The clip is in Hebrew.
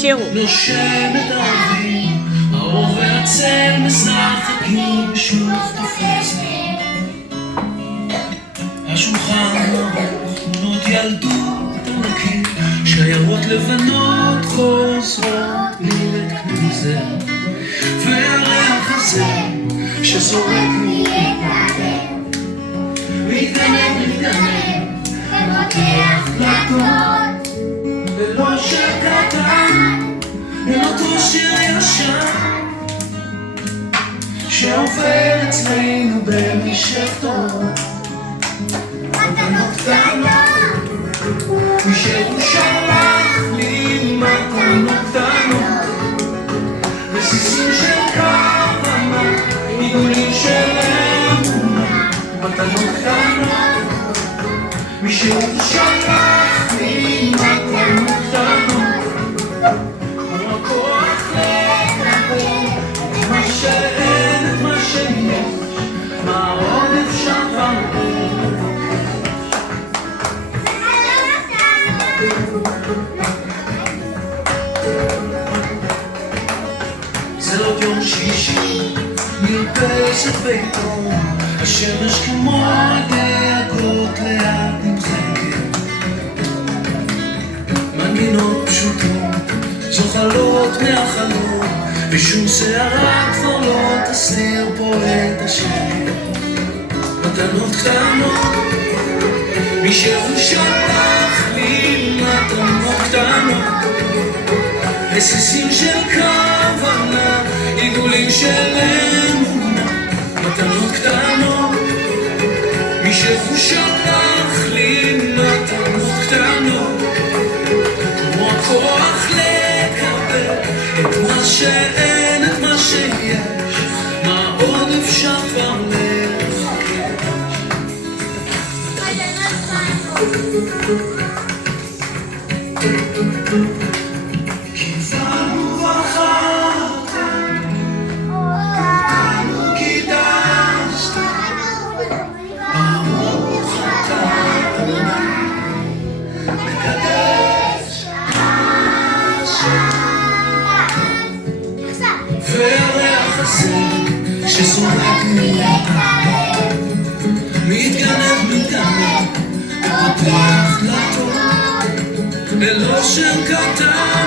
שירו. נושמת אוויר, האור והצל משחקים שוב תופסים. השולחן ארוך, תמונות ילדות על הקיר, שיירות לבנות חוזרות מבית כנסת, והריח הזה שזורק מתגנב, ומותח דלתות, ולא שקטן, ולא שיר ישן, שעובר אצלנו במשפטות. מתנות קטנות, מי שהוא שלח לי מתנות קטנות, רסיסים של כוונה, עיגולים של אמונה. מתנות קטנות, מי שהוא שלח לי מתנות קטנות, כמו הכוח לקבל את מה שאין, את מה שיש, מה עוד אפשר כבר. זה לא יום שישי, מרפסת ביתו, השמש כמו הדאגות לאט נמחקת, מנגינות פשוטות זוחלות מהחלום, ושום שערה כבר לא תסתיר פה את השקט. מתנות קטנות, מי שהוא שלח לי מתנות קטנות, רסיסים של כוונה, עיגולים של אמונה. מתנות קטנות, מי שהוא שלח לי מתנות קטנות, כמו הכוח לקבל את מה שאין, את מה שיש, מה עוד אפשר כבר לבקש. קיבלנו בחרת, אותנו קידשת, ברוך אתה מקדש השם. והריח הזה שזורק מהלב, מתגנב, ופותח דלתות, ללא שם קטן,